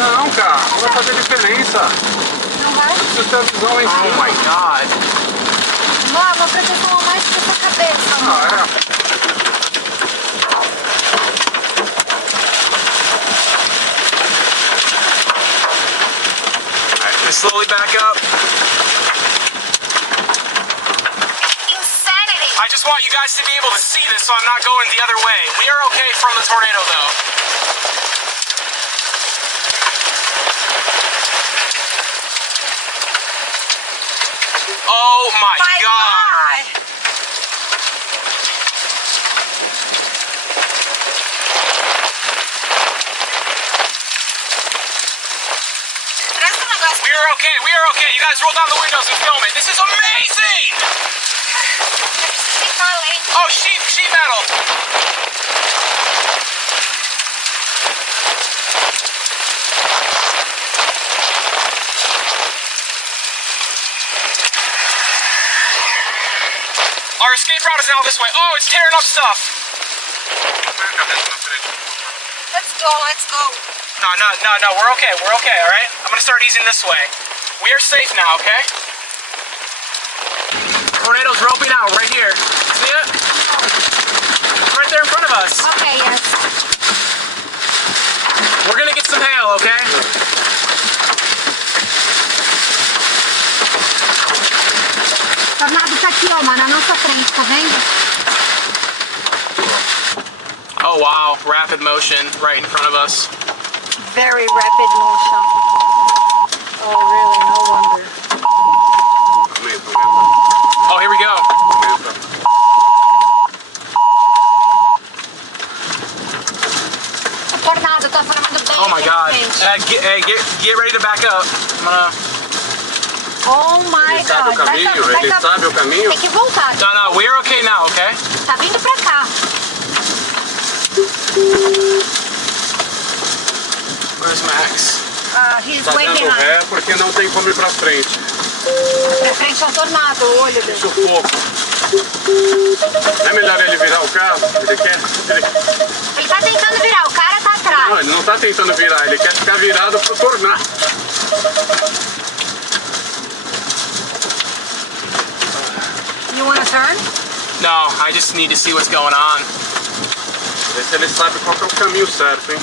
Não, cara, não vai fazer diferença. Não vai? Eu preciso ter a visão lá em cima. Oh my god. Não, uma proteção a mais pra sua cabeça. Ah, é? Alright, slowly back up. Insanity! I just want you guys to be able to see this so I'm not going the other way. We are okay from the tornado though. Oh my god! We are okay, we are okay. You guys roll down the windows and film it. This is amazing! Oh, sheet metal! Our escape route is now this way. Oh, it's tearing up stuff! Let's go, let's go. No, we're okay, alright? I'm gonna start easing this way. We are safe now, okay? Tornado's roping out right here. See it? Right there in front of us. Okay, yes. We're gonna get some hail, okay? O tornado tá aqui, ó, na nossa frente, tá vendo? Oh wow, rapid motion right in front of us. Very rapid motion. Oh, really? No wonder. Oh, here we go. O tornado tá formando bem. Oh my god. gente. Get ready to back up. I'm gonna... Oh my Ele sabe o god. caminho? Ele sabe o caminho? Tem que voltar. No, we're okay now, okay? Tá vindo pra cá. Where's Max? He's Tá way dando behind. ré porque não tem como ir pra frente. Pra frente é um tornado, o olho dele. Sufoco. É melhor ele virar o carro? Ele quer... Ele tá tentando virar, o cara tá atrás. Não, ele não tá tentando virar, ele quer ficar virado pro tornado. You wanna turn? No, I just need to see what's going on. Ver se ele sabe qual que é o caminho certo, hein?